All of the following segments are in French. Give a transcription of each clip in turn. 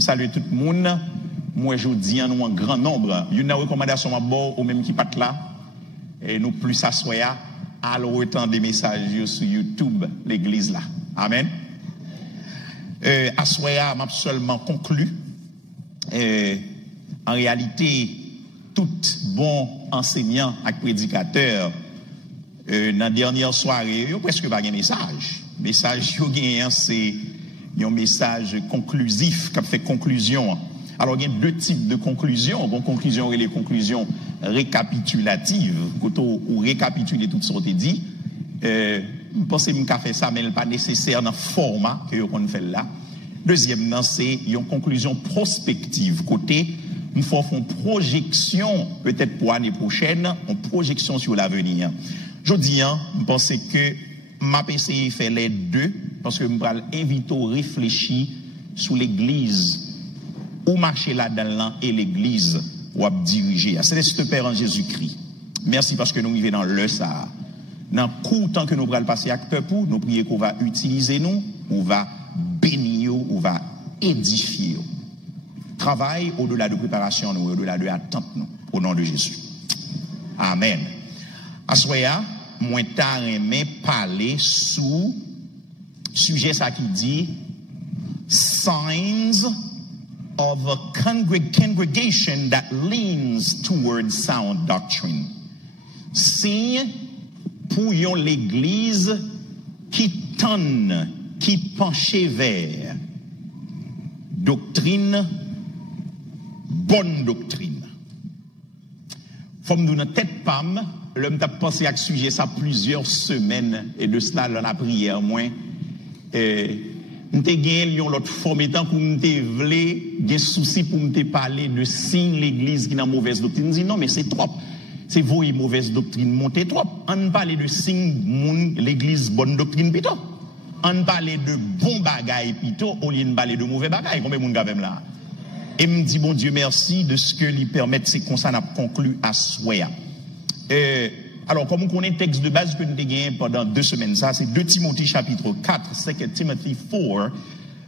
Je salue tout le monde. Moi, je dis en un grand nombre. Il y a une recommandation à bord, au même qui pas là. Et nous plus s'assoyer à autant des messages sur YouTube, l'église là. Amen. Assoya m'a seulement conclu. En réalité, tout bon enseignant et prédicateur, dans la dernière soirée, il n'y a presque pas de message. Le message c'est un message conclusif, qui fait conclusion. Alors, il y a deux types de conclusions. Une conclusion et les conclusions récapitulatives. Quand on récapitule tout ce qui est dit, je pense que je fait ça, mais ce n'est pas nécessaire dans le format que on fait là. Deuxièmement, c'est une conclusion prospective. Côté, il faut faire une projection, peut-être pour l'année prochaine, une projection sur l'avenir. Je dis, je pense que ma PCI fait les deux, parce que je vais inviter à réfléchir sur l'église, où marcher là-dedans et l'église, où à diriger. C'est ce Père en Jésus-Christ. Merci parce que nous vivons dans le ça. Dans le court temps que nous allons passer avec peuple, nous prions qu'on va utiliser nous, on va bénir, on va édifier. Travail au-delà de préparation, nous, au-delà de attente, nous, au nom de Jésus. Amen. Assoya, moi, t'as aimé parler sous sujet ça qui dit signs of a congregation that leans towards sound doctrine. Signe pour l'église qui tonne, qui penche vers doctrine, bonne doctrine. Faut nous dans tête pam, l'homme t'a pensé à ce sujet ça plusieurs semaines et de cela dans la prière moins nous te gagné l'autre forme étant pour nous te vle des soucis pour nous te parler de signe l'église qui n'a mauvaise doctrine dit non mais c'est trop. C'est vous et mauvaise doctrine montez trop. On parle de signe l'église bonne doctrine plutôt. On parle de bon bagaille plutôt au lieu de parler de mauvais bagaille. Combien moun gavem là? Et me dit bon Dieu merci de ce que lui permettre c'est comme ça n'a conclu à souhait. Alors comme on connaît le texte de base que nous avons gagné pendant 2 semaines ça c'est 2 Timothée chapitre 4, 2 Timothy 4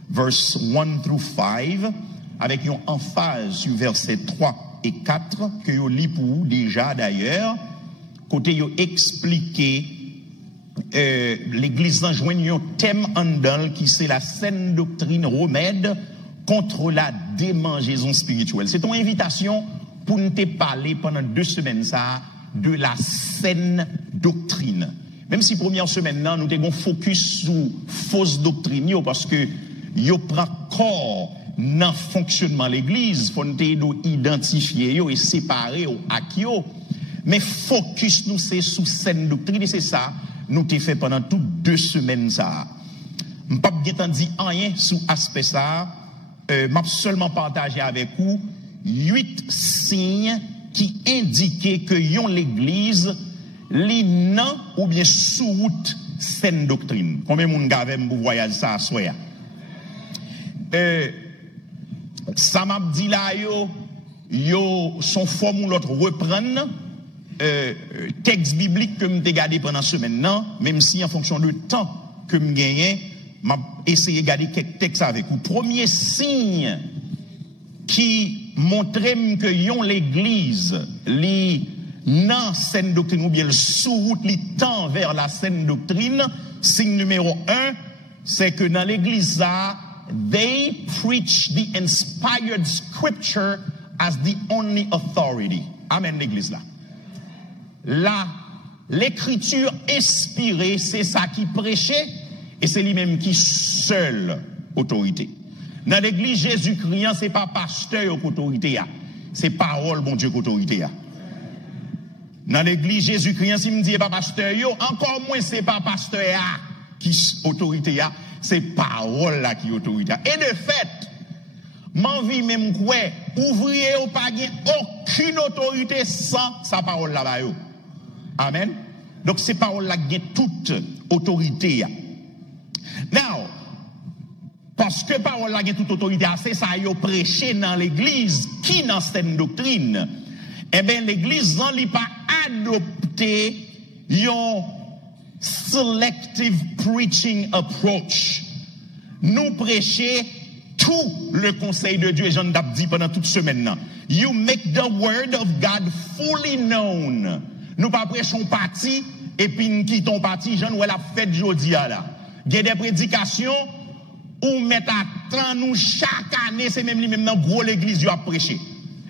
verse 1 through 5 avec une emphase sur versets 3 et 4 que yo lis pour vous déjà d'ailleurs côté yo expliqué l'église enjoigne un thème en dedans qui c'est la saine doctrine remède contre la démangeaison spirituelle. C'est une invitation pour nous te parler pendant 2 semaines ça de la saine doctrine. Même si première semaine là nous avons focus sur fausse doctrine parce que yo prend corps dans fonctionnement l'église, faut nous identifier yo et séparer au akio. Mais focus nous c'est sur saine doctrine et c'est ça nous t'ai fait pendant toutes 2 semaines ça. M'pas bien dit rien sur aspect ça, m'a seulement partagé avec vous 8 signes qui indiquaient que l'église li nan ou bien sous route saine doctrine. Combien moun gavem pour voyage ça soya? Ça m'a dit là yo son forme ou l'autre reprendre texte biblique que m'ai gardé pendant semaine non, même si en fonction du temps que me gagné m'a essayé de garder quelques textes avec vous. Premier signe qui montrait que l'église li nan saine doctrine ou bien le sous route li tend vers la saine doctrine, signe numéro 1, c'est que dans l'église là they preach the inspired scripture as the only authority. Amen l'église là. Là, l'écriture inspirée, c'est ça qui prêchait et c'est lui-même qui seule autorité. Dans l'église Jésus-Christ, c'est pas pasteur qui autorité, c'est parole bon Dieu qui autorité. Dans l'église Jésus-Christ, si me dit pas pasteur, encore moins c'est pas pasteur qui autorité, c'est parole là qui autorité. Et de fait, m'envie même quoi, ouvrier ou pas aucune autorité sans sa parole là-bas. Amen. Donc ces paroles là gagnent toute autorité. Now, parce que parole là gagnent toute autorité, c'est ça yo prêché dans l'église qui dans cette doctrine. Eh bien l'église n'en lit pas adopté yon selective preaching approach. Nous prêcher tout le conseil de Dieu, et j'en ai dit pendant toute semaine. You make the word of God fully known. Nous pas prêchons parti, et puis nous quittons parti, j'en ai la fête jodia là. Il y a des prédications, ou mettre à temps nous chaque année, c'est même lui-même dans gros l'église du a prêché.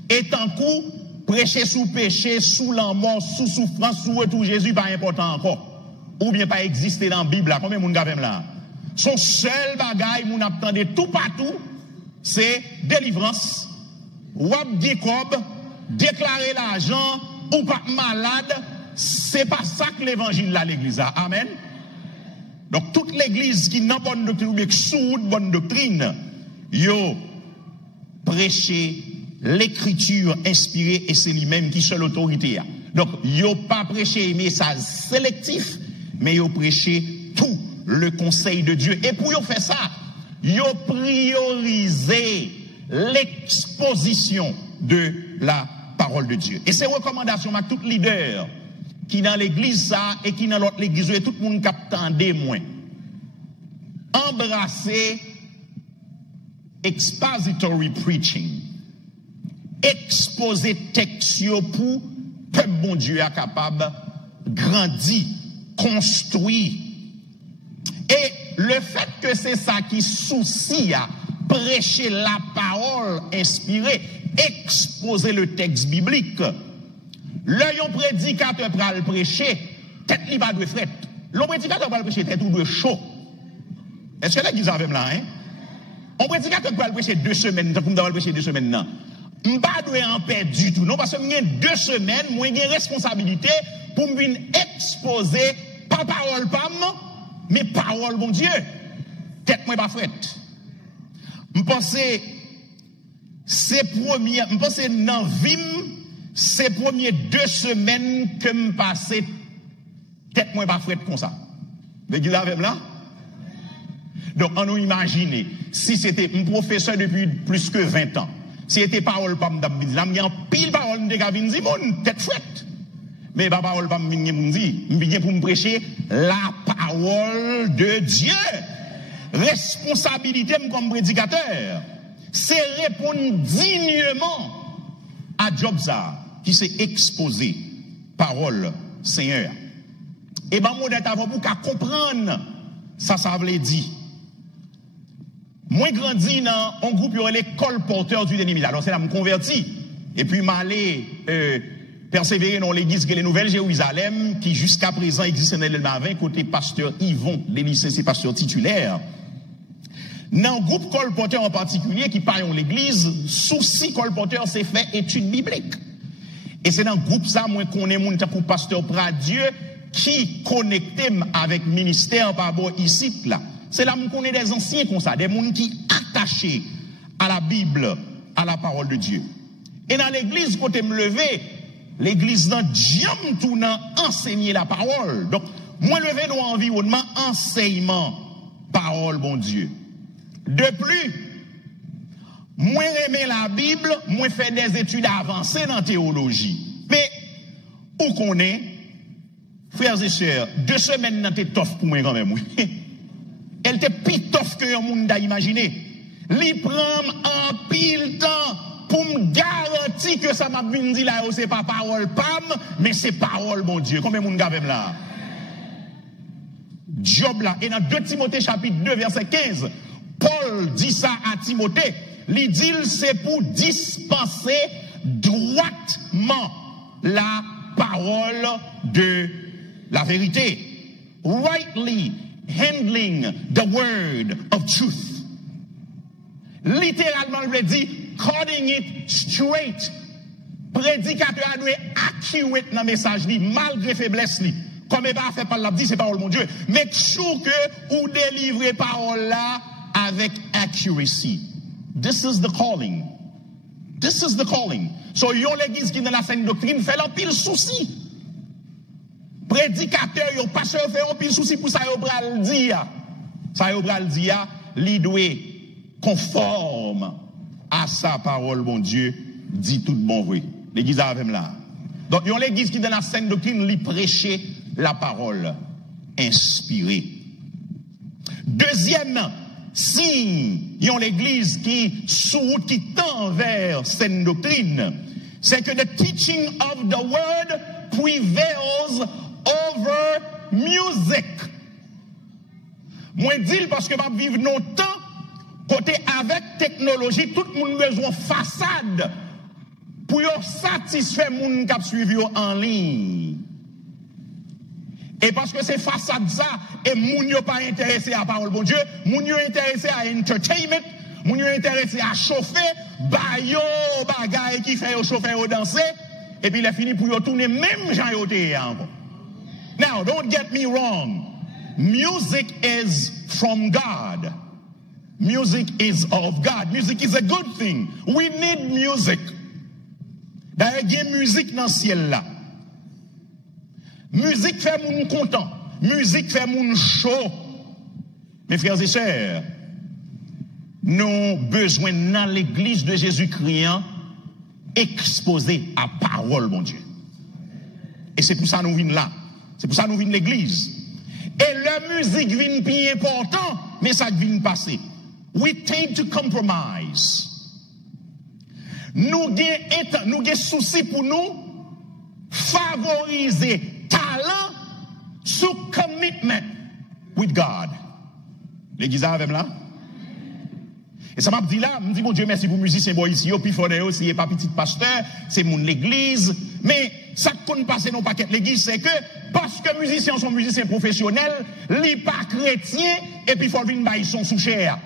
Et tant coup, prêcher sous péché, sous la mort, sous souffrance, sous retour Jésus, pas important encore. Ou bien pas exister dans la Bible là. Combien de monde gavem là? Son seul bagaille, moun attendait tout partout, c'est délivrance. Wap di kob, déclarer l'argent, ou pas malade, c'est pas ça que l'évangile là l'église a. Amen. Donc toute l'église qui n'a bonne doctrine ou bien sous bonne doctrine, yo prêcher l'écriture inspirée et c'est lui-même qui seule autorité a. Donc yo pas prêcher message sélectif, mais yo prêcher tout le conseil de Dieu. Et pour yo faire ça, yo prioriser l'exposition de la parole de Dieu. Et c'est recommandation à tout leader qui dans l'église ça et qui dans l'autre l'église et tout le monde captant des moins. Embrasser expository preaching. Exposer texte pour peuple bon Dieu est capable grandir, construire. Et le fait que c'est ça qui soucie à prêcher la parole inspirée, exposer le texte biblique. Le prédicateur va le prêcher, tête li pas de fret. Le prédicateur va le prêcher tête ou de chaud. Est-ce que l'église avait là, hein? On prédicateur va le prêcher 2 semaines, comme va le prêcher 2 semaines, non. M'pas doué en paix du tout, non, parce que j'ai 2 semaines, moi j'ai responsabilité pour me venir exposer, pas parole, pas moi, mais parole, mon Dieu. Tête moi pas fret. M'pense, c'est premier, m'pense dans vie, c'est premières 2 semaines que me passé tête moi pas fret comme ça. L'église avec là? Donc, on nous imagine, si c'était un professeur depuis plus que 20 ans, si c'était parole pas m'dam, là, m'y en pile parole de Gavin Zimon, tête fret. Mais pas parole pas m'vient pour me prêcher la parole de Dieu. Responsabilité comme prédicateur, c'est répondre dignement à job ça, qui s'est exposé, parole Seigneur. Et ben, moi, d'être avant pour qu'à comprendre, ça veut dire. Moi, grandi dans un groupe, il y a l'école porteur du ennemi. Alors, c'est là, je me convertis. Et puis, m'aller, persévérer dans l'église de la Nouvelle Jérusalem, qui jusqu'à présent existe dans le Mavin, côté pasteur Yvon, les licenciés pasteurs titulaires. Dans un groupe colporteur en particulier, qui parle en l'église, souci colporteur, c'est fait étude biblique. Et c'est dans le groupe ça, moi, qu'on est mon pour pasteur Pradieu, qui connecté avec ministère par rapport ici, là. C'est là qu'on est des anciens comme ça, des gens qui attachés à la Bible, à la parole de Dieu. Et dans l'église, quand je me lever, l'église dans Diam tout dans enseigner la parole. Donc, moi lever dans l'environnement enseignement, parole, bon Dieu. De plus, moi aimer la Bible, moi faire des études avancées dans la théologie. Mais, où qu'on est, frères et sœurs, 2 semaines dans tes tough pour moi quand même. Elle était plus tough que un monde a imaginé. Li prend en pile temps pour me garantir que ça m'a bien dit là, c'est pas parole pam, mais c'est parole bon Dieu. Combien de monde gavem là? Job là, et dans 2 Timothée chapitre 2 verset 15, Paul dit ça à Timothée, il dit c'est pour dispenser droitement la parole de la vérité. Rightly handling the word of truth. Littéralement, il veut dire cutting it straight. Prédicateur doit accurate dans le message, malgré faiblesse. Comme il va faire par la dit, c'est parole mon Dieu. Make sure que vous délivrez parole là avec accuracy. This is the calling. This is the calling. So, yon l'église qui dans la saine doctrine fait un pile souci. Prédicateur, yon pasteur fait un pile souci pour ça, yon bral dia. Ça, yon bral dia, li doit conforme à sa parole, bon Dieu, dit tout bon vrai. L'église avec là. Donc, yon l'église qui dans la saine doctrine, li prêcher la parole inspirée. Deuxième si yon l'église qui sous qui tend vers cette doctrine, c'est que the teaching of the word prevails over music. Moi dis parce que va vivre nos temps côté avec technologie, tout le monde besoin façade pour satisfaire moun qui suivi en ligne. Et parce que c'est façade ça, et moun yo pas intéressé à la parole bon Dieu, moun yo intéressé à entertainment, moun yo intéressé à chauffer, ba yo bagay qui fait yo chauffer yo danser, et puis il est fini pour yo tourner même Jean yo te encore. Now, don't get me wrong. Music is from God. Music is of God. Music is a good thing. We need music. D'ailleurs, il y a musique dans le ciel là. Musique fait moun content. Musique fait moun chaud. Mes frères et sœurs, nous avons besoin dans l'église de Jésus-Christ exposer à parole, mon Dieu. Et c'est pour ça que nous venons là. C'est pour ça que nous venons l'église. Et la musique vient plus important, mais ça vient passer. We tend to compromise. Nous avons souci pour nous favoriser talent sous commitment with God. L'église avec là? Et ça m'a dit là, me dit bon Dieu merci pour musicien boy ici, puis fort de si pas petit pasteur, c'est mon l'église, mais ça qu'on passe non paquet l'église c'est que parce que musiciens sont musiciens professionnels, les pas chrétiens et puis faut venir bailler son sous cher.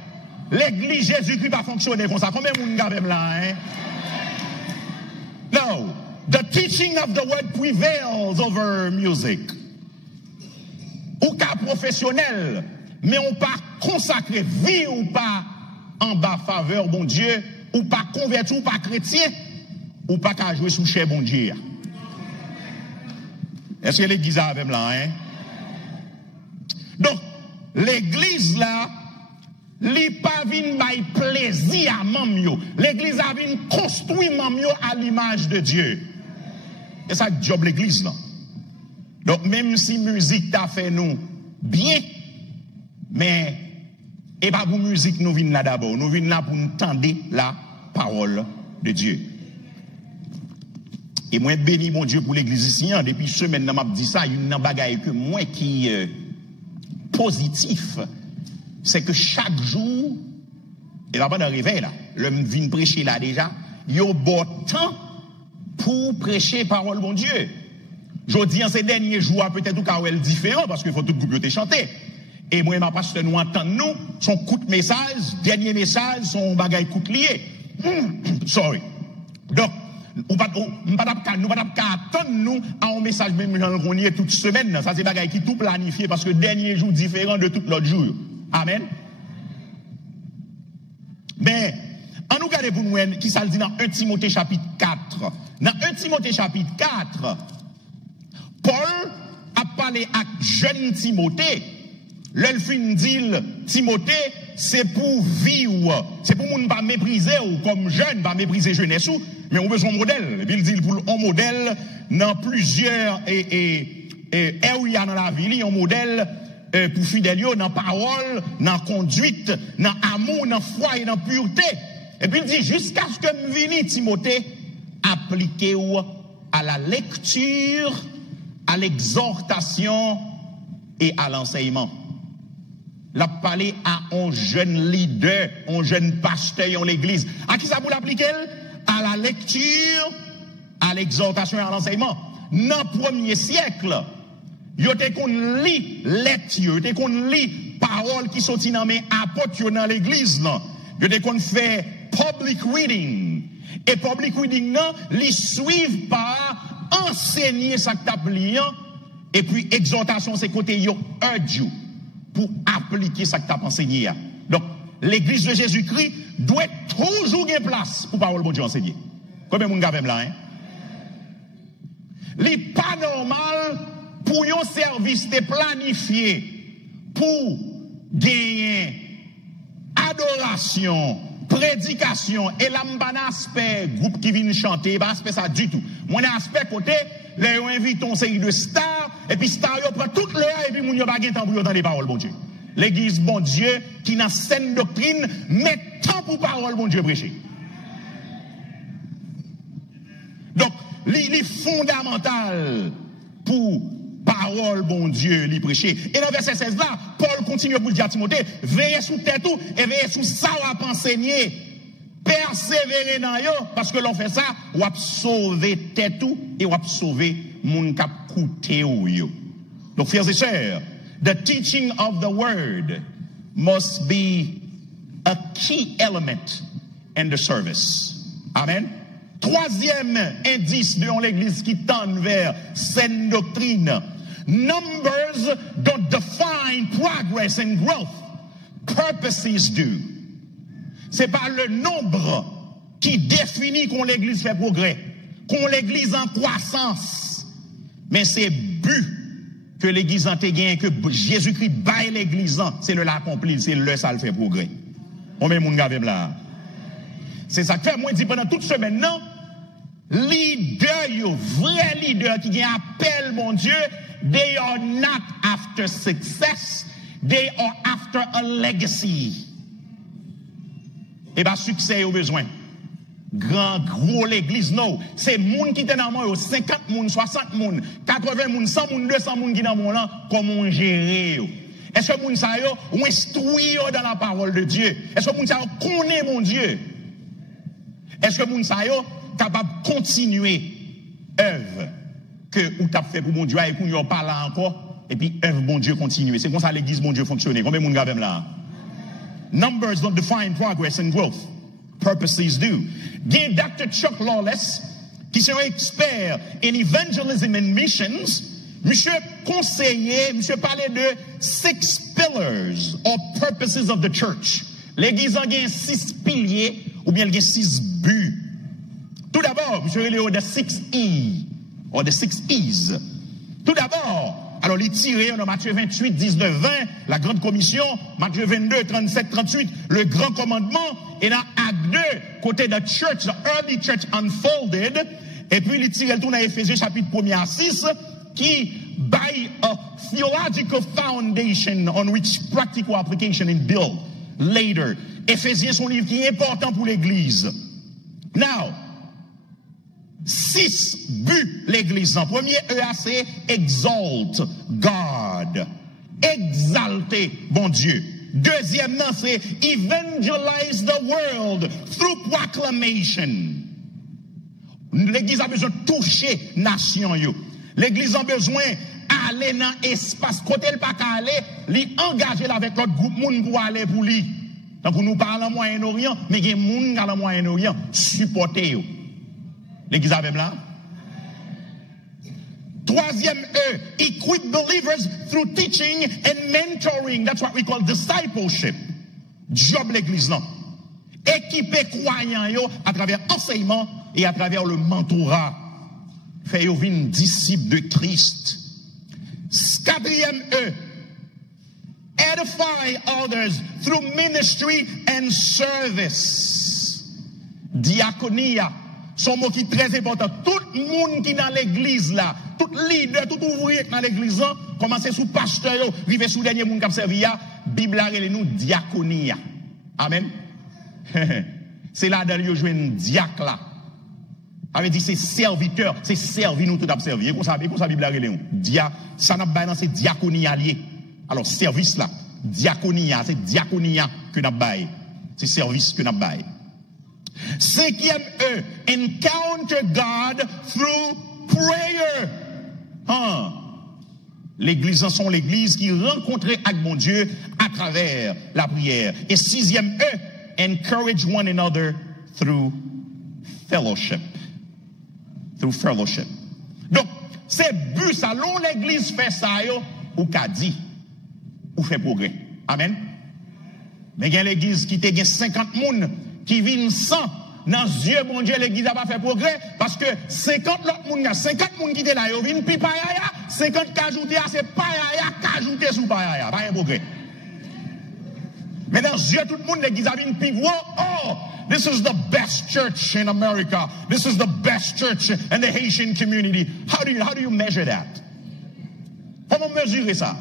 L'église Jésus-Christ pas fonctionner comme ça. Combien de monde même là hein? No, the teaching of the word prevails over music. Ou cas professionnel, mais on pas consacrer vie ou pas en bas faveur bon Dieu, ou pas converti ou pas chrétien, ou pas qu'à jouer sous cher bon Dieu. Est-ce que l'église a même là hein? Donc l'église là li pas vinn bay plaisir à mamio. L'église a vinn construire mamio à l'image de Dieu. Et ça job l'église là. Donc même si musique t'a fait nous bien, mais et pas pour musique nous vinn là d'abord, nous vinn là pour entendre la parole de Dieu. Et moi béni mon Dieu pour l'église ici, depuis semaine m'a dit ça, une bagaille que moi qui positif. C'est que chaque jour, et là-bas dans le réveil, là, l'homme vient prêcher là déjà, il y a bon temps pour prêcher parole bon Dieu. Je dis en ces derniers jours, peut-être tout est différent, parce qu'il faut tout le groupe chanter. Et moi, ma pasteur nous entend nous, son coup de message, dernier message, son bagage coup de lié. Sorry. Donc, nous ne pouvons pas attendre nous à un message même dans le toute semaine. Ça, c'est bagage qui tout planifié, parce que dernier jour différent de tout l'autre jour. Amen. Mais, en nous regardant pour nous, qui ça le dit dans 1 Timothée chapitre 4. Dans 1 Timothée chapitre 4, Paul a parlé à jeune Timothée. L'elfine dit, Timothée, c'est pour vivre. C'est pour nous ne pas mépriser ou comme jeune, pas mépriser jeunesse ou, mais on a besoin de modèle. Et puis il dit pour un modèle dans plusieurs areas dans la vie, un modèle pour fidèles, dans parole, dans conduite, dans amour, dans foi et dans pureté. Et puis il dit, jusqu'à ce que me vienne Timothée, appliquez-vous à la lecture, à l'exhortation et à l'enseignement. L'a parlé à un jeune leader, un jeune pasteur en l'église. À qui ça vous l'appliquer? À la lecture, à l'exhortation et à l'enseignement. Dans le premier siècle, yo te kon li lecture, te kon li parole qui sorti dans mes apôtres dans l'église là. Yo te kon fait public reading. Et public reading là, li suivent par enseigner ça que t'as plié et puis exhortation c'est côté yo urge pour appliquer ça que t'as enseigné. Donc l'église de Jésus-Christ doit toujours gagner place pour parole de Dieu enseigner. Combien moun gavem là hein? Li pas normal pour un service te planifié pour gagner adoration, prédication et l'ambana aspect groupe qui vient chanter, pas aspect ça du tout. Mon aspect côté, les invite une série de stars et puis stars yo prend toute l'heure et puis moun yo pas gain temps pour entendre les paroles bon Dieu. l'église bon Dieu qui n'a saine doctrine, met tant pour parole bon Dieu prêcher. Donc, les fondamental pour parole bon Dieu lui prêcher. Et dans verset 16 là, Paul continue pour dire à Timothée, veillez sous tête tout et veillez sous ça ou à enseigner. Persévérer dans yo, parce que l'on fait ça, ou à sauver tête tout et ou à sauver moun kap koute ou yo. Donc, frères et sœurs, the teaching of the word must be a key element in the service. Amen. Troisième indice de l'église qui tend vers saine doctrine. Numbers don't define progress and growth. Purposes do. C'est pas le nombre qui définit qu'on l'église fait progrès, qu'on l'église en croissance. Mais c'est but que l'église en te gagne, que Jésus-Christ baille l'église en, c'est le l'accomplir, c'est le ça le fait progrès. On met mon gars là. C'est ça que fait, moi, je dis pendant toute semaine, non, leader, vrai leader qui a appel, mon Dieu, they are not after success, they are after a legacy. Et bien, succès au besoin. Gros l'église, non. C'est moun qui est dans le monde, 50 moun, 60 moun, 80 moun, 100 moun, 200 moun qui est dans le monde là, comment gérer. Est-ce que moun sa yo, ou instruit dans la parole de Dieu? Est-ce que moun sa yo connaît mon Dieu? Est-ce que moun sa yo capable de continuer œuvre que ou t'a fait pour mon Dieu et qu'on y pas là encore et puis œuvre bon Dieu continue. C'est comme ça l'église bon Dieu fonctionne. Combien moun gars là? Numbers don't define progress and growth. Purposes do. Gain Dr. Chuck Lawless, qui est un expert in evangelism and missions, monsieur conseiller, monsieur parlait de 6 pillars or purposes of the church. L'église a 6 piliers ou bien 6 buts. Tout d'abord, monsieur relève de 6 E, or the 6 E's. Tout d'abord, alors, il tire dans Matthieu 28, 19, 20, la grande commission, Matthieu 22, 37, 38, le grand commandement, et dans Acte 2, côté de church, the early church unfolded, et puis il tire tout dans Éphésiens chapitre 1er à 6, qui by a theological foundation on which practical application is built later. Éphésiens, son livre qui est important pour l'église. Now, 6 buts l'église. En premier, EAC, exalt God. Exalter bon Dieu. Deuxièmement, c'est evangelize the world through proclamation. L'église a besoin de toucher nation yo. L'église a besoin d'aller dans l'espace. Côté le pas aller, li engager avec l'autre groupe moun pour aller pour lui. Donc nous parlons en Moyen-Orient, mais il y a moun dans le Moyen-Orient supporter yo. L'église a même là. Troisième E, equip believers through teaching and mentoring. That's what we call discipleship. Job l'église là. Équiper croyants yo à travers enseignement et à travers le mentorat. Fait yo vin disciple de Christ. Quatrième E, edify others through ministry and service. Diaconia. Son mot qui est très important. Tout le monde qui est dans l'église là, tout leader, tout ouvrier dans l'église là, commencez sous pasteur, vivez sous dernier monde qui a servi, Bible a nous diaconia. Amen. C'est là d'ailleurs jouer un diacre là. Avait dit c'est serviteur, c'est servi nous tout à servir. Comme ça Bible a nous. Ça n'a pas c'est diaconia lié. Alors service là, diaconia, c'est diaconia que n'a pas. C'est service que n'a pas. Cinquième E, encounter God through prayer. L'église sont l'église qui rencontre avec mon Dieu à travers la prière. Et sixième E, encourage one another through fellowship. Through fellowship. Donc, c'est but ça, l'on l'église fait ça, ou qu'a dit, ou fait progrès. Amen. Mais il y a l'église qui te 50 moun, qui vient sans, dans les yeux, mon Dieu, l'église n'a pas fait progrès, parce que 50 l'autre moun, 50 moun qui étaient là, ils viennent pi païa, 50 qui ajoutent, c'est païa, qui ajoutent sous païa, pas un progrès. Mais dans les yeux, tout le monde, l'église a vient pi gros, oh, this is the best church in America, this is the best church in the Haitian community. How do you measure that? Comment mesurer ça?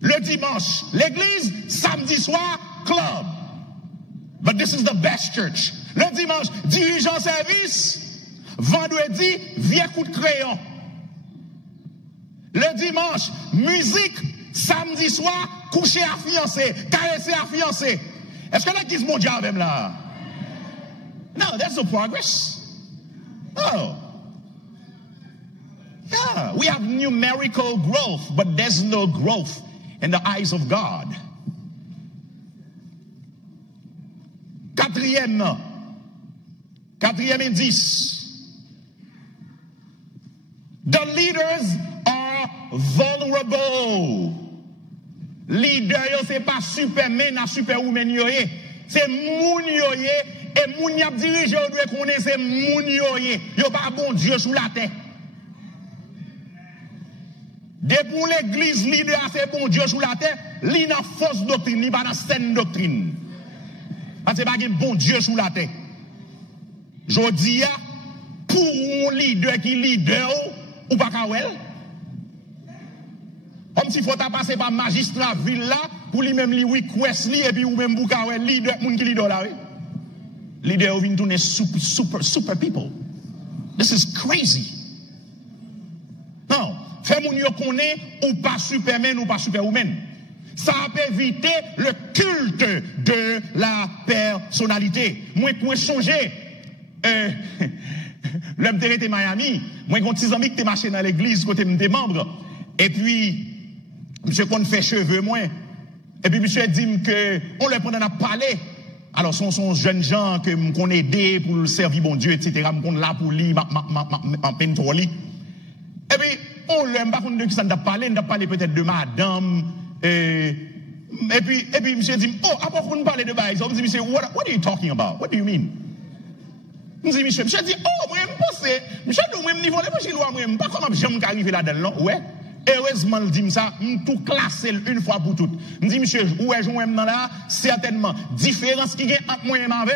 Le dimanche, l'église. Samedi soir, club. But this is the best church. Le dimanche, dirigeant service. Vendredi, vieux coup de crayon. Le dimanche, musique. Samedi soir, coucher à fiancé, caresser à fiancé. Est-ce que l'église mondiale même là? No, that's no progress. No. Yeah, we have numerical growth, but there's no growth in the eyes of God. Quatrième indice. The leaders are vulnerable. Leader, c'est pas superman à superwoman yoye. C'est moun yoye. Et moun yap dirige ou doit connaître c'est moun yoye. Yo pas bon Dieu sous la terre. Depuis l'église leader c'est bon Dieu sous la terre, li nan fausse doctrine, li pas dans saine doctrine. Parce que pas bon Dieu sous la terre. Jodi a pour un leader qui leader ou pas kawel. Comme si faut passer par magistrat ville là pour lui même li request li et puis ou même pour kawel leader moun qui leader là. Leader vient tourner super people. This is crazy. Non, fait moun yo connaît ou pas superman ou pas superwoman. Ça peut éviter le culte de la personnalité. Moi, pour changer, l'homme de Miami, moi, j'ai 6 amis qui marché dans l'église, côté des membres, et puis, monsieur, qu'on fait cheveux, moi, et puis, monsieur dit que, on le prend à parler. Alors, sont jeunes gens que qu'on aidé pour servir bon Dieu, etc., qu'on là pour lui, en peine trop lui. Et puis, on l'aime pas qu'on de qui ça n'a parlé, on a parlé peut-être de madame, et puis, monsieur dit, oh, après qu'on parle de bail, on dit, monsieur, what are you talking about? What do you mean? On dit, monsieur dit, oh, moi, je pense, monsieur, nous, même niveau, les moi, je pas comment j'aime qu'arriver là-dedans, ouais. Heureusement, il dit ça, tout classé une fois pour toutes. Je dis, monsieur, ouais, je m'aime dans là, certainement. Différence qui est entre moi et ma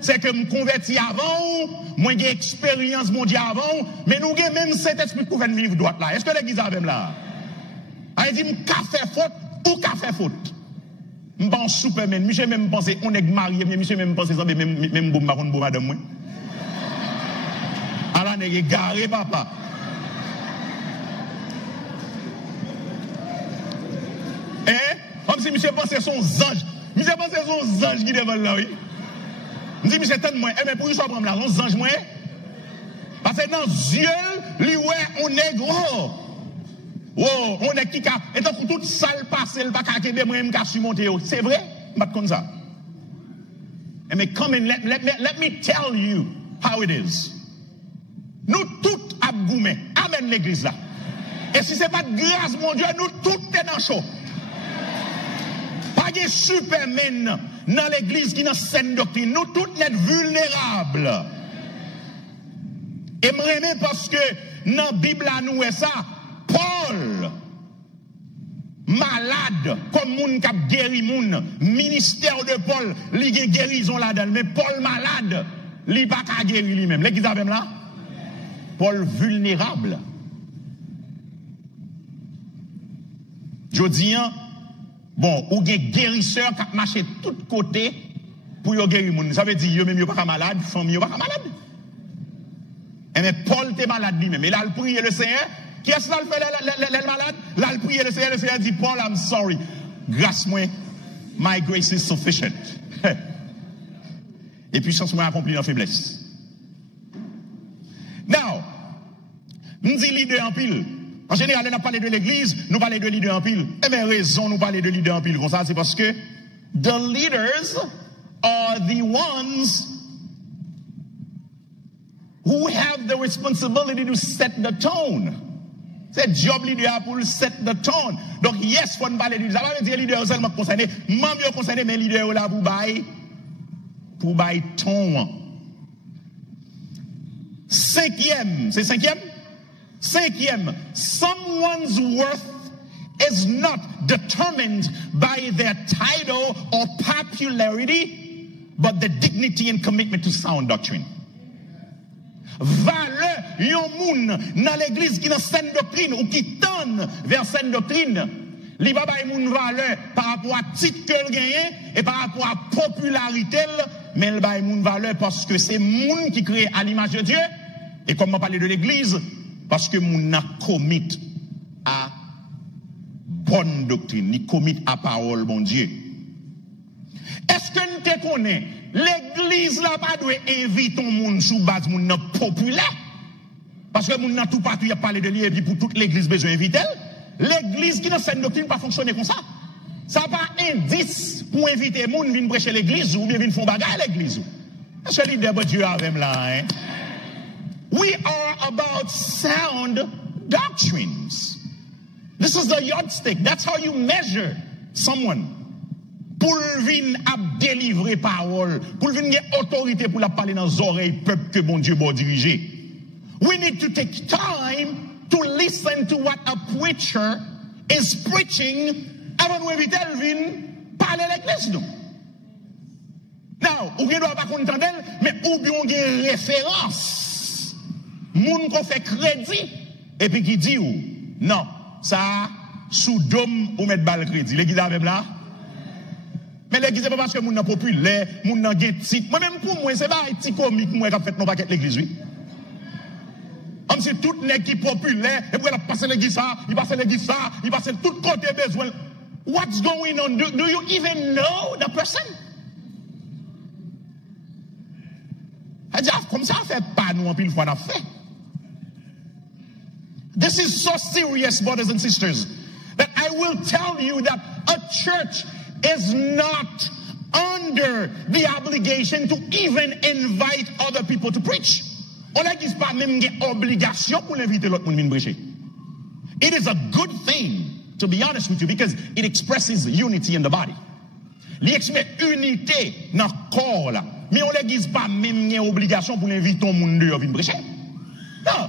c'est que je converti avant, moi j'ai expérience mondiale avant, mais nous avons même cet esprit pour venir vivre droite là. Est-ce que l'église a même là? Il dit, qu'a fait faute ou qu'a fait faute? Je pense Superman, monsieur même pensé, on est marié, mais monsieur même pensé ça, même bon madame, moi. Alors, on est garé, papa. Comme si monsieur pensait son ange. Monsieur pensait son ange qui devant là, oui. Je dis, monsieur, tente moi. Mais pour lui, soit prendre là, son ange, moi. Parce que dans les yeux, lui, ouais, on est gros. Oh, on est qui cap. Et donc, toute salle passe, elle va caquer de moi, elle va surmonter. C'est vrai? Pas comme ça. Mais come and let me tell you how it is. Nous tous abgoumés. Amen l'église là. Et si ce n'est pas de grâce, mon Dieu, nous tous sommes dans le chaud. Pas de supermen dans l'église qui est dans saine doctrine. Nous tous sommes vulnérables. Et me parce que dans la Bible, nous est ça. Paul, malade, comme moun qui a guéri moun, ministère de Paul, il y a guérison là-dedans. Mais Paul malade, il n'a pas guéri lui-même. L'église a même là. Paul vulnérable. Je dis, bon, ou des guérisseurs qui marchent de tous côtés pour guérir les gens. Ça veut dire, yo même yo pas malade, famille yo pas malade. Et mais Paul était malade lui-même. Et là, il prie le Seigneur. Qui est-ce qu'il fait le malade? Là, il prie le Seigneur dit, Paul, I'm sorry. Grâce moi, my grace is sufficient. Et puissance moi accomplie dans la faiblesse. Now, nous disons leader en pile. En général, on a parlé de l'église, nous parlons de leader en pile. Et bien, raison, nous parlons de leader en pile comme ça, c'est parce que the leaders are the ones who have the responsibility to set the tone. C'est job leader pour set the tone. Donc, yes, faut nous parler de leader. Ça veut dire leader seulement concerné, membre concerné, mais leader là pour bailler ton. Cinquième, c'est cinquième? Cinquième, someone's worth is not determined by their title or popularity, but the dignity and commitment to sound doctrine. Valeur, yon moun dans l'église qui dans saine doctrine ou qui tend vers saine doctrine, Li pa bay moun valeur par rapport à titre que gagne et par rapport à popularité, mais il bay moun valeur parce que c'est moun qui crée à l'image de Dieu. Et comme on parlait de l'église, parce que moun n'a commit à bonne doctrine, ni commit à parole bon Dieu. Est-ce que nous te connaissons? L'église là pas doit inviter ton monde sous base moun nan populaire. Parce que moun nan tout partout y a parlé de lui et puis pour toute l'église besoin inviter. L'église qui dans cette doctrine pas fonctionner comme ça. Ça pas indice pour inviter moun venir prêcher l'église ou bien venir faire bagarre à l'église. Est-ce que l'idée de Dieu avec là hein? We are about sound doctrines. This is the yardstick. That's how you measure someone. Pour venir à délivrer parole, pour venir autorité pour la parler dans les oreilles peuple que bon Dieu va diriger. We need to take time to listen to what a preacher is preaching avant de inviter venir parler à l'église nous. Now, ou bien doit pas comprendre mais ou bien on a référence. Moun qu'on fait crédit et puis qui dit ou non, ça sous dôme ou mettre balle crédit. L'église avec là. Mais l'église c'est pas parce que moun nan populaire, moun nan gen titre. Moi même pour moi c'est pas un petit comique moi qui fait non paquet l'église oui. Comme si tout nèg qui populaire et puis il passe l'église ça, il passe l'église ça, il passe tout côté besoin. What's going on? Do you even know the person? Comme ça fait pas nous en pile fois n'a fait. This is so serious, brothers and sisters, that I will tell you that a church is not under the obligation to even invite other people to preach. On n'a pas même une obligation pour inviter l'autre monde à prêcher. It is a good thing, to be honest with you, because it expresses unity in the body. Il exprime unité dans le corps là. Mais on n'a pas même une obligation pour inviter le monde à prêcher. Non.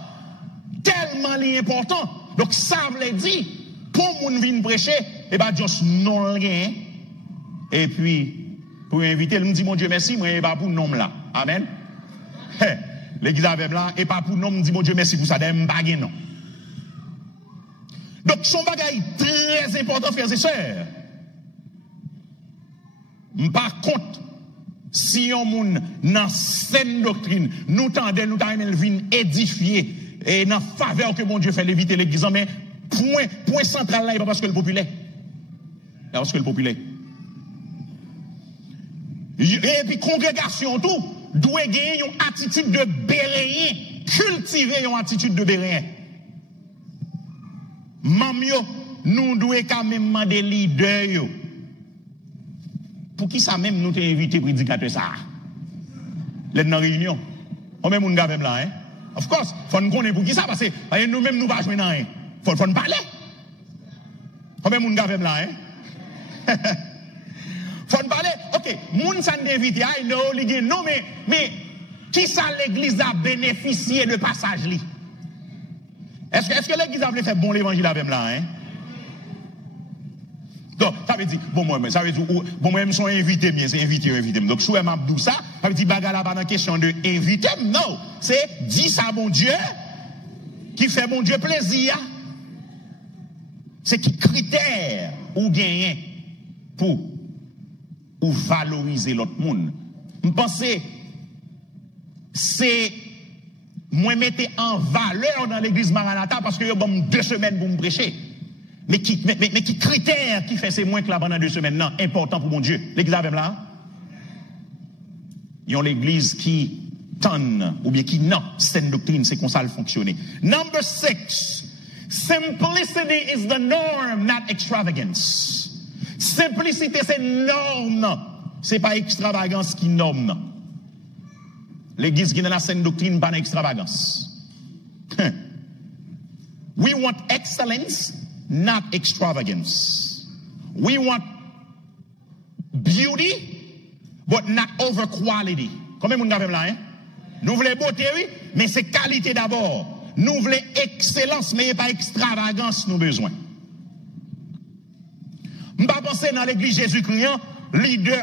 Tellement important. Donc ça veut dire, pour moun vin prêcher, et ben juste non rien. Et puis, pour inviter, il me dit, mon Dieu merci, moi, et pas pour nom là. Amen. L'église avec là, et pas pour nom, me dit, mon Dieu merci pour ça, d'ailleurs, m'bagay non. Donc, son bagay très important, frères et sœurs. Par contre, si on moun dans cette doctrine, nous tendons, nous t'aimons vin édifier, et dans faveur que mon Dieu fait l'éviter l'église, mais point central là, il pas parce que le populaire. Parce que le populaire. Et puis, congrégation, tout, doit gagner une attitude de béréen, cultiver une attitude de béréen. Mamio, nous devons quand même demander leader. Pour qui ça même nous t'ai invité prédicateur ça? Là, dans la réunion. On même nous gavem là, hein? Of course, faut nous connaître pour qui ça, parce que nous-mêmes nous pas jouer dans rien. Faut nous parler. On même nous gavem là, hein? Faut nous parler. Ok, moun ça nous invite, I know, non, mais qui ça l'église a bénéficié de passage li? Est-ce que l'église a voulu faire bon l'évangile avec là, hein? Donc, ça veut dire, ça veut dire, moi, je suis invité, c'est invité. Donc, si je m'abdou ça veut dire, bagala pas une question de inviter, non. C'est, dis ça, bon Dieu, qui fait bon Dieu plaisir. C'est qui critère ou gagner pour ou valoriser l'autre monde. Je pense c'est moi mettre en valeur dans l'église Maranatha parce que bon 2 semaines pour me prêcher. Mais qui critère qui fait c'est moins que là pendant 2 semaines non important pour mon Dieu. L'église avec là. Il y a l'église qui tonne ou bien qui non, c'est une doctrine, c'est comme ça le fonctionner. Number 6. Simplicity is the norm, not extravagance. Simplicité, c'est norme. C'est pas extravagance qui norme. L'église qui est dans la saine doctrine, pas d'extravagance. We want excellence, not extravagance. We want beauty, but not over quality. Combien vous avez là, hein? Nous voulons beauté, oui, mais c'est qualité d'abord. Nous voulons excellence, mais pas extravagance, nous besoin. Je ne pense pas dans l'église Jésus-Christ,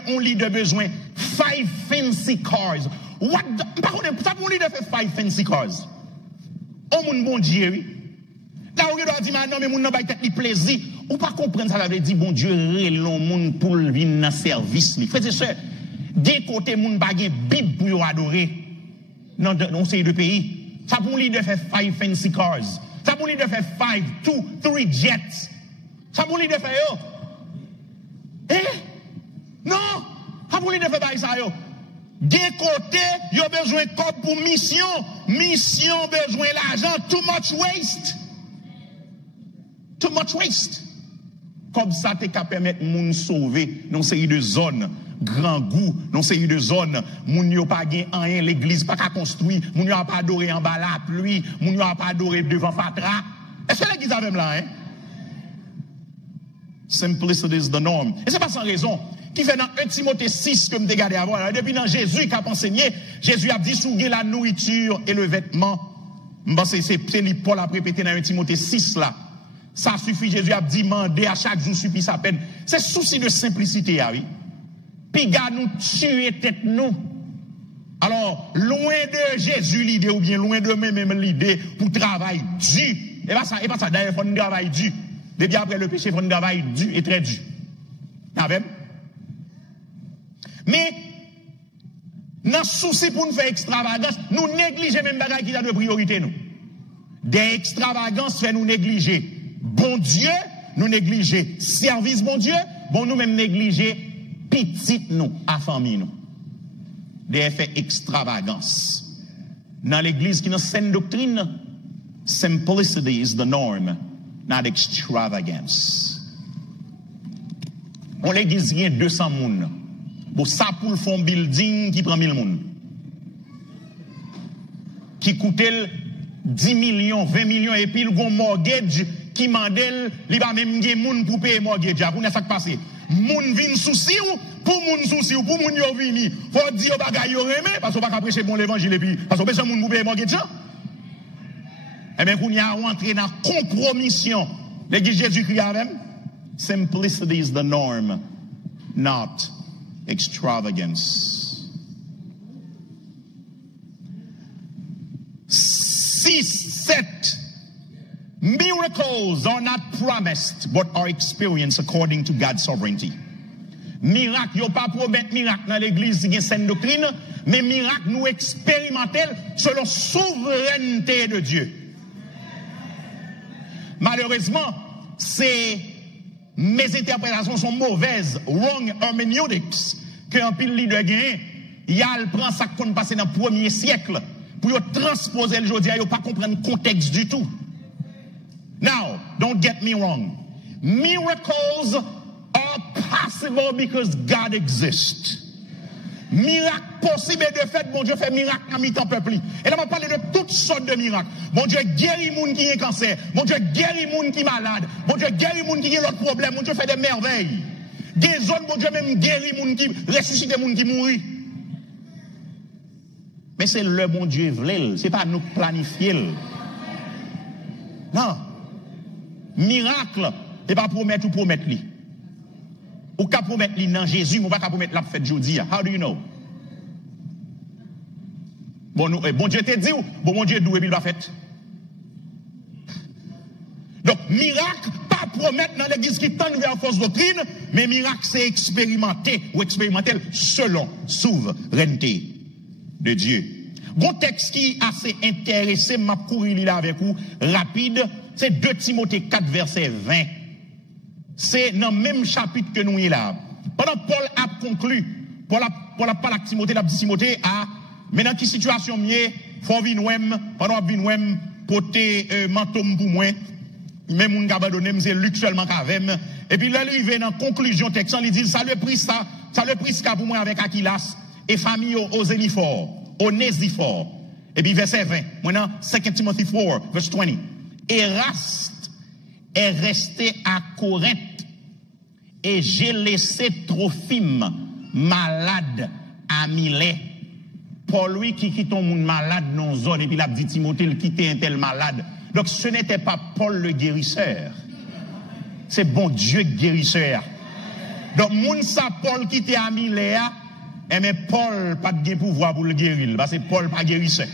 on leader besoin 5 fancy cars. What? Par contre, ça pour leader fait 5 fancy cars. On moun bon Dieu, oui. Là, on doit leur dit maintenant, mais moun nan bay tête li plaisir. Ou pas comprendre ça, ça veut dire, bon Dieu, relon moun pour venir dans service li. Frères et sœurs, des côtés moun pa gen Bible pour yo adorer dans ces deux pays. Ça pour lui de faire 5 fancy cars. Ça pour lui de faire 5, 2, 3 jets. Ça pour lui de faire yo. Non, ça pour lui de faire ça yo. Des côtés, yo besoin de pour mission. Mission besoin l'argent. Too much waste. Too much waste. Comme ça, te ka permettre moun sauver dans série de zones. Grand goût, dans série de zones. Moun yo pas gen rien, l'église pas qu'à construire. Moun yo pas adoré en bas la pluie. Moun yo pas adoré devant fatra. Est-ce que l'église a même là, hein? Simplicity is the norm. Et c'est pas sans raison. Qui fait dans 1 Timothée 6 que me te gardé avant. Depuis dans Jésus qui a enseigné, Jésus a dit souiller la nourriture et le vêtement. C'est Paul a répété dans 1 Timothée 6 là. Ça suffit, Jésus a dit demander à chaque jour suffit sa peine. C'est souci de simplicité, oui. Puis gars nous tuer tête nous. Alors, loin de Jésus l'idée ou bien loin de même l'idée pour travail dur. Et pas ça d'ailleurs faut un travail dur. Depuis après le péché, faut un travail dur et très dur. Avez-vous? Mais, dans souci pour nous faire extravagance, nous négligeons même bagaille qui a de priorité, nous. Des extravagances fait nous négliger bon Dieu, nous négliger service bon Dieu, bon nous même négliger petit nous, à famille nous. Des effets extravagance. Dans l'église qui n'a saine doctrine, simplicity is the norm, not extravagance. On l'église rien 200 moun. Bon, ça pour le fond building qui prend 1000 moun. Qui coûte 10 millions, 20 millions, et puis le gon mortgage qui mandel, il va même gen moun pour payer mortgage. Vous n'avez ça qui passe. Moun vin souci ou, pour moun souci ou, pour moun yo vini. Faut dire bagay yo remè, parce qu'on va pas prêcher bon l'évangile, et puis, parce qu'on besoin moun pour payer mortgage. Eh bien, qu'on y a rentré dans compromission. L'église Jésus-Christ a même. Simplicity is the norm, not extravagance. 6, 7. Miracles are not promised, but are experienced according to God's sovereignty. Miracle, yo pas promettre miracle dans l'église qui est saine doctrine, mais miracle nous expérimentel selon souveraineté de Dieu. Malheureusement, mes interprétations sont mauvaises, wrong hermeneutics, qu'un pile leader gagne, il prend ça qu'on passe dans le 1er siècle, pour transposer le jour, il pas comprendre le contexte du tout. Now, don't get me wrong. Miracles are possible because God exists. Miracle possible de fait, bon Dieu fait miracle à mi-temps peuple. Et là, on va parler de toutes sortes de miracles. Bon Dieu guérit moun qui est cancer. Bon Dieu guérit moun qui est malade. Bon Dieu guérit moun qui a l'autre problème. Bon Dieu fait des merveilles. Des zones, bon Dieu même guérit moun qui ressuscite moun qui mourit. Mais c'est le bon Dieu vle, c'est pas nous planifier. Non. Miracle, c'est pas promettre ou promettre li. Ou ka promettre li dans Jésus, ou pas ka promettre la fête jeudi. How do you know? Bon Dieu te dit ou bon Dieu doué puis il va fait. Donc miracle pas promettre dans l'église qui tend vers fausse doctrine, mais miracle c'est expérimenter ou expérimenter selon souveraineté de Dieu. Bon texte qui est assez intéressé, m'a courir là avec vous rapide, c'est 2 Timothée 4 verset 20. C'est dans le même chapitre que nous y là. Pendant Paul a conclu, Paul a parlé à Timothée, la Timothée a maintenant qui situation mieux, faut venir pendant venir porter manteau pour moi. Même mon abandonné, c'est Luc seulement qu'avem. Et puis là, il vient dans conclusion texte, il dit ça le prix ça pour moi avec Aquilas et famille aux Zéniphore. Onésiphore. Et puis verset 20. Maintenant, 2 Timothy 4, verse 20. Eraste est resté à Corinthe et j'ai laissé Trophime malade à Milet. Paul lui qui quitte un monde malade dans une zone et puis il a dit Timothée il quitte un tel malade. Donc ce n'était pas Paul le guérisseur. C'est bon Dieu guérisseur. Donc moun sa Paul qui était à Milet. Mais Paul pas de pouvoir pour le guérir parce que Paul pas guérisseur.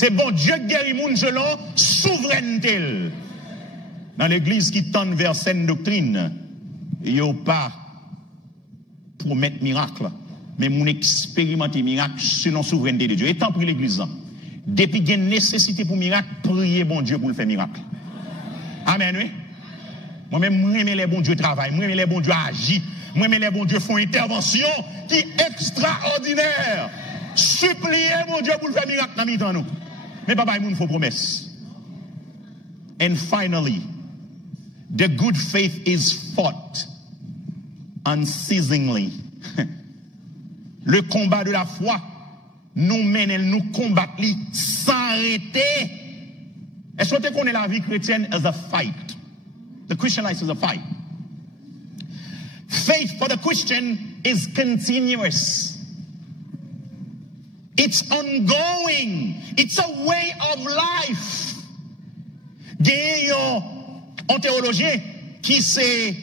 C'est bon Dieu qui guérit moun selon souveraineté. Dans l'église qui tend vers saine doctrine, il n'y a pas pour mettre miracle, mais mon expérimenter miracle selon souveraineté de Dieu. Et tant pis l'église. Depuis qu'il y a une nécessité pour miracle, priez bon Dieu pour le faire miracle. Amen, oui. Moi-même, moi, les bons Dieu travaillent, moi, les bons Dieu agissent, moi, les bons Dieu font intervention qui est extraordinaire. Suppliez mon Dieu pour le faire miracle dans mi-temps nous. Mais papa, il faut promesse. And finally, the good faith is fought unceasingly. Le combat de la foi nous mène, nous combat sans arrêter. Est-ce que vous connaissez la vie chrétienne as a fight? The Christian life is a fight. Faith for the Christian is continuous. It's ongoing. It's a way of life. Il y a un théologien qui c'est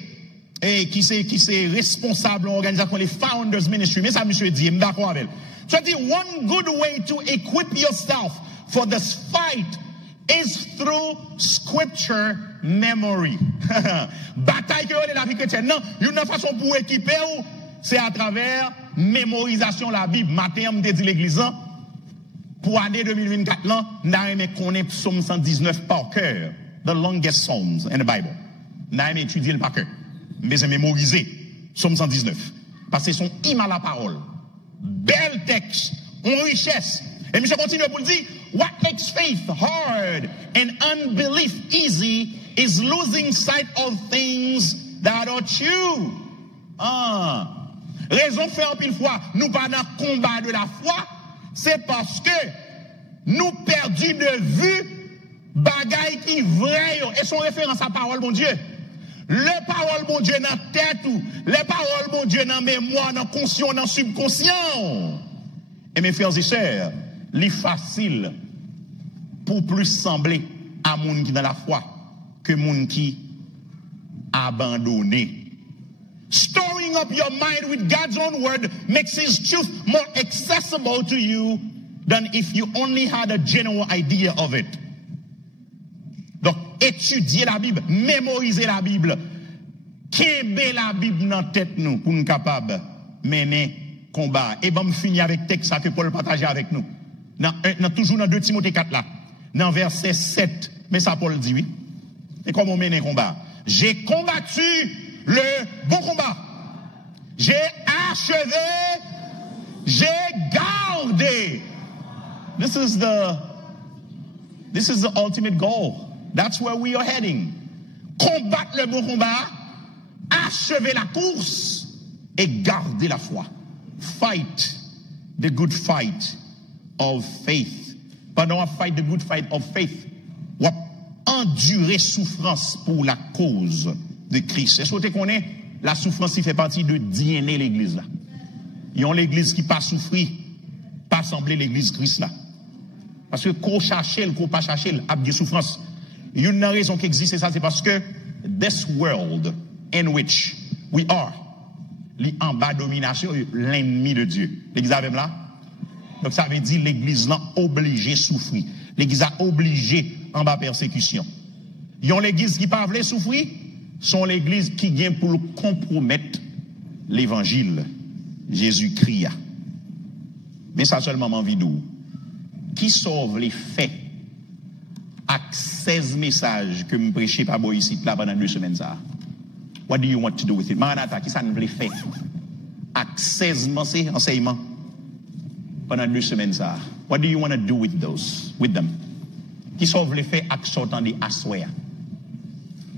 responsable de l'organisation, les Founders Ministry. Mais ça, monsieur dit, je suis d'accord avec. So, one good way to equip yourself for this fight is through scripture memory. Bataille que vous avez dans la vie chrétienne. Non, une façon pour équiper, c'est à travers mémorisation de la Bible. Matin, on me dit l'église, pour l'année 2024, nous avons connaît Psaume 119 par cœur. The longest Psalms in the Bible. Nous avons étudié le par cœur. Mais c'est mémorisé. Psaume 119. Parce que c'est son hymne à la parole. Bel texte, en richesse. Et monsieur continue pour le dire, what makes faith hard and unbelief easy is losing sight of things that are true. Raison fait en pile fois, nous pas dans le combat de la foi, c'est parce que nous perdons de vue bagaille qui vrai et son référence à parole bon Dieu. Le parole bon Dieu dans tête ou, les paroles bon Dieu dans mémoire, dans conscient, dans subconscient. Et mes frères et sœurs, c'est facile pour plus sembler à moun qui dans la foi que moun qui abandonné. Storing up your mind with God's own word makes his truth more accessible to you than if you only had a general idea of it. Donc, étudier la Bible, mémoriser la Bible, qu'aimer la Bible dans la tête nous pour nous capables de mener combat. Et bon, je finis avec le texte que Paul partageait avec nous. Toujours dans 2 Timothée 4 là, dans verset 7, mais ça Paul dit oui. Et comment on mène un combat? J'ai combattu le bon combat. J'ai achevé, j'ai gardé. This is the ultimate goal. That's where we are heading. Combattre le bon combat, achever la course et garder la foi. Fight the good fight of faith. Pendant à fight the good fight of faith, ou endurer souffrance pour la cause de Christ. Est-ce que tu connais la souffrance qui fait partie de DNA l'église là? Il y a l'église qui pas souffrir, pas sembler l'église Christ là. Parce que qu'on cherche, qu'on pas chercher, il y a des souffrances. Il y a une raison qui existe, et ça c'est parce que this world in which we are, en bas domination, l'ennemi de Dieu. L'église avec là? Donc ça veut dire l'église là obligée souffrir. L'église a obligé en bas persécution. Il y a l'église qui pas voulu souffrir, sont l'église qui vient pour compromettre l'évangile. Jésus-Christ. Mais ça seulement en vidéo. Qui sauve les faits avec 16 messages que je prêchais par ici là pendant 2 semaines ça. What do you want to do with it? Maranatha, qui ça nous les fait? Avec 16 enseignements pendant 2 semaines ça. What do you want to do with them? Qui sauve les faits avec sortant des assoya.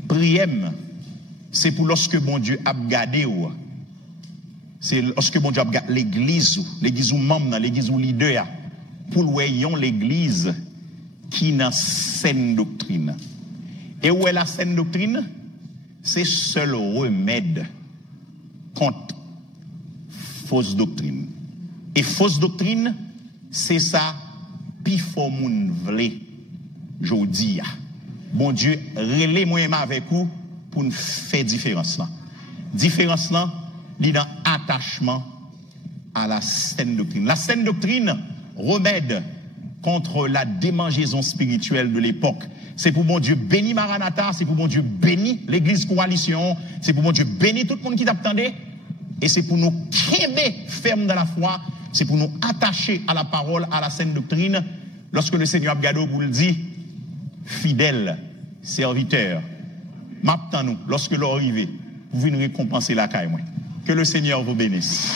Prière, c'est pour lorsque bon Dieu a gardé ou. C'est lorsque bon Dieu a gardé l'église ou membre, l'église ou leader, pour voyons l'église qui n'a saine doctrine. Et où est la saine doctrine? C'est seul remède contre fausse doctrine. Et fausse doctrine, c'est ça, pi faut moun vle, jodi. Bon Dieu, relais moi avec vous pour nous faire différence là. Différence là, il dans attachement à la saine doctrine. La saine doctrine remède contre la démangeaison spirituelle de l'époque. C'est pour mon Dieu béni Maranatha, c'est pour mon Dieu béni l'église coalition, c'est pour mon Dieu béni tout le monde qui t'attendait, et c'est pour nous québer ferme dans la foi, c'est pour nous attacher à la parole, à la saine doctrine, lorsque le Seigneur Abgado vous le dit, fidèle, serviteur, m'attend nous, lorsque l'heure arrive, vous venez récompenser la caille. Que le Seigneur vous bénisse.